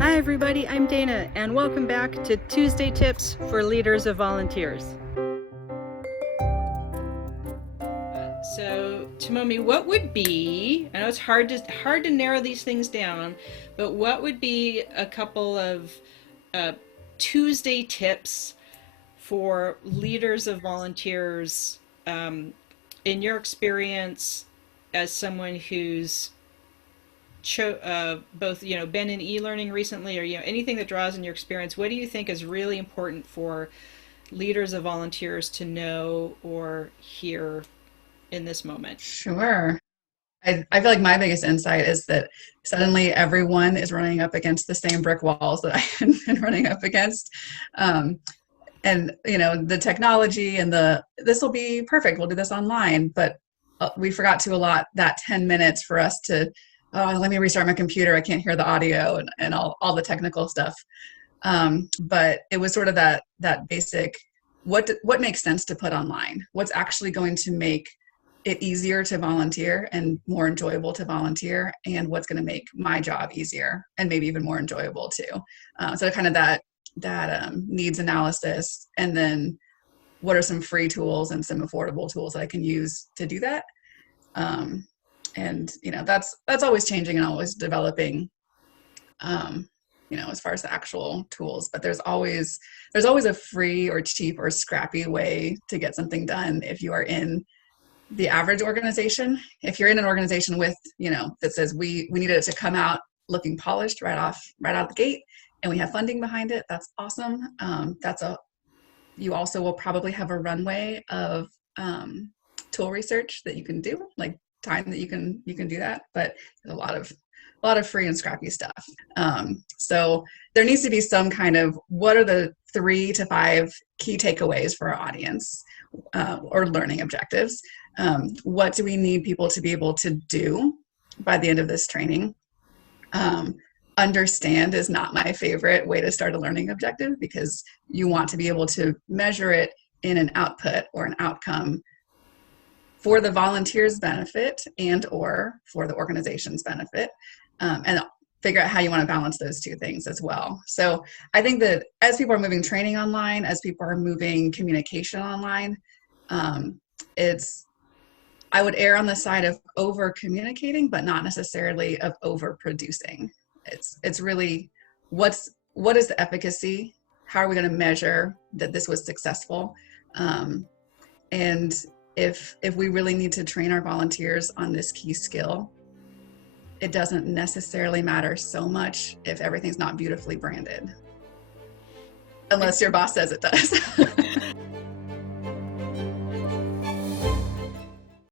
Hi everybody, I'm Dana, and welcome back to Tuesday Tips for Leaders of Volunteers. So, Tomomi, what would be, I know it's hard to narrow these things down, but what would be a couple of Tuesday tips for leaders of volunteers, in your experience as someone who's both been in e-learning recently, or anything that draws in your experience? What do you think is really important for leaders of volunteers to know or hear in this moment? Sure. I feel like my biggest insight is that suddenly everyone is running up against the same brick walls that I had been running up against. Um, and the technology and this will be perfect, we'll do this online, but we forgot to allot that 10 minutes for us to, oh, let me restart my computer, I can't hear the audio and all the technical stuff. But it was sort of that basic, what makes sense to put online, what's actually going to make it easier to volunteer and more enjoyable to volunteer, and what's going to make my job easier and maybe even more enjoyable too. So kind of that needs analysis, and then what are some free tools and some affordable tools that I can use to do that. And that's always changing and always developing, as far as the actual tools, but there's always a free or cheap or scrappy way to get something done if you are in the average organization. If you're in an organization with, that says we needed it to come out looking polished right out the gate, and we have funding behind it, that's awesome. You also will probably have a runway of tool research that you can do, like time that you can do that, but there's a lot of free and scrappy stuff. So there needs to be some kind of, what are the 3 to 5 key takeaways for our audience, or learning objectives? What do we need people to be able to do by the end of this training? Understand is not my favorite way to start a learning objective, because you want to be able to measure it in an output or an outcome for the volunteer's benefit and or for the organization's benefit, and figure out how you want to balance those two things as well. So I think that as people are moving training online, as people are moving communication online, I would err on the side of over-communicating, but not necessarily of over-producing. It's really, what is the efficacy? How are we going to measure that this was successful? And if we really need to train our volunteers on this key skill, it doesn't necessarily matter so much if everything's not beautifully branded, unless your boss says it does.